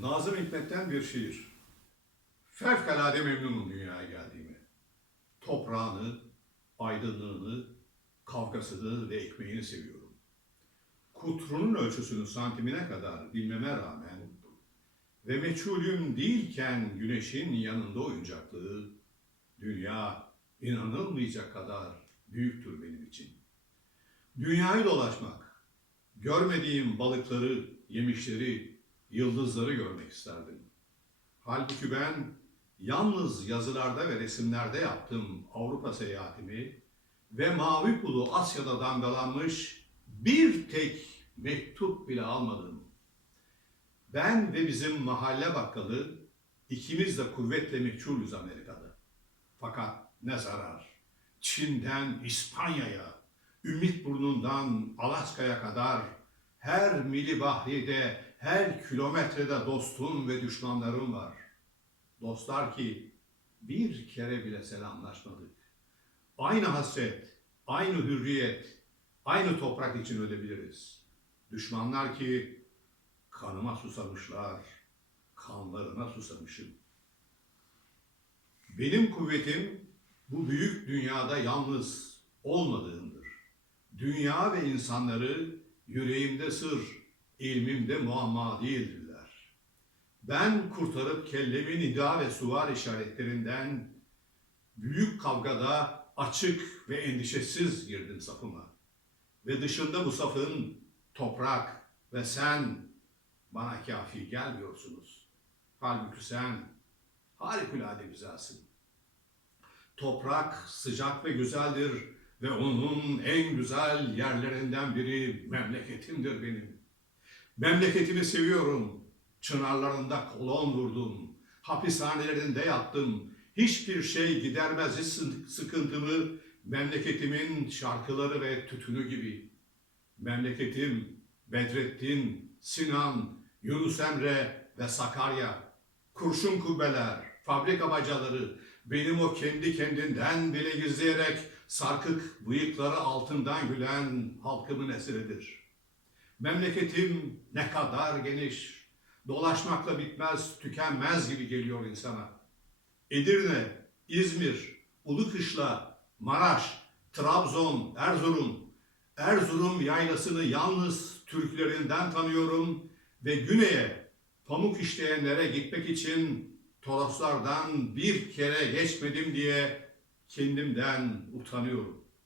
Nazım Hikmet'ten bir şiir. Fevkalade memnunum dünyaya geldiğime. Toprağını, aydınlığını, kavgasını ve ekmeğini seviyorum. Kutrunun ölçüsünü santimine kadar bilmeme rağmen ve meçhulüm değilken güneşin yanında oyuncaklığı, dünya inanılmayacak kadar büyüktür benim için. Dünyayı dolaşmak, görmediğim balıkları, yemişleri, yıldızları görmek isterdim. Halbuki ben yalnız yazılarda ve resimlerde yaptım Avrupa seyahatimi ve mavi pulu Asya'da damgalanmış bir tek mektup bile almadım. Ben ve bizim mahalle bakkalı ikimiz de kuvvetle meçhulüz Amerika'da. Fakat ne zarar. Çin'den İspanya'ya, Ümit Burnu'ndan Alaska'ya kadar her mili bahride, her kilometrede dostum ve düşmanlarım var. Dostlar ki bir kere bile selamlaşmadık. Aynı hasret, aynı hürriyet, aynı toprak için ölebiliriz. Düşmanlar ki kanıma susamışlar, kanlarına susamışım. Benim kuvvetim bu büyük dünyada yalnız olmadığımdır. Dünya ve insanları yüreğimde sır, ilmimde muamma değildirler. Ben kurtarıp kellemi nida ve suvar işaretlerinden büyük kavgada açık ve endişesiz girdim safıma. Ve dışında bu safın toprak ve sen bana kafi gelmiyorsunuz. Halbuki sen harikulade güzelsin. Toprak sıcak ve güzeldir ve onun en güzel yerlerinden biri memleketimdir benim. Memleketimi seviyorum. Çınarlarında kolon vurdum. Hapishanelerinde yattım. Hiçbir şey gidermez sıkıntımı memleketimin şarkıları ve tütünü gibi. Memleketim Bedrettin, Sinan, Yunus Emre ve Sakarya. Kurşun kubbeler, fabrika bacaları, benim o kendi kendinden bile gizleyerek sarkık bıyıkları altından gülen halkımın eseridir. Memleketim ne kadar geniş, dolaşmakla bitmez, tükenmez gibi geliyor insana. Edirne, İzmir, Ulukışla, Maraş, Trabzon, Erzurum, Erzurum yaylasını yalnız Türklerinden tanıyorum ve güneye pamuk işleyenlere gitmek için Toroslardan bir kere geçmedim diye kendimden utanıyorum.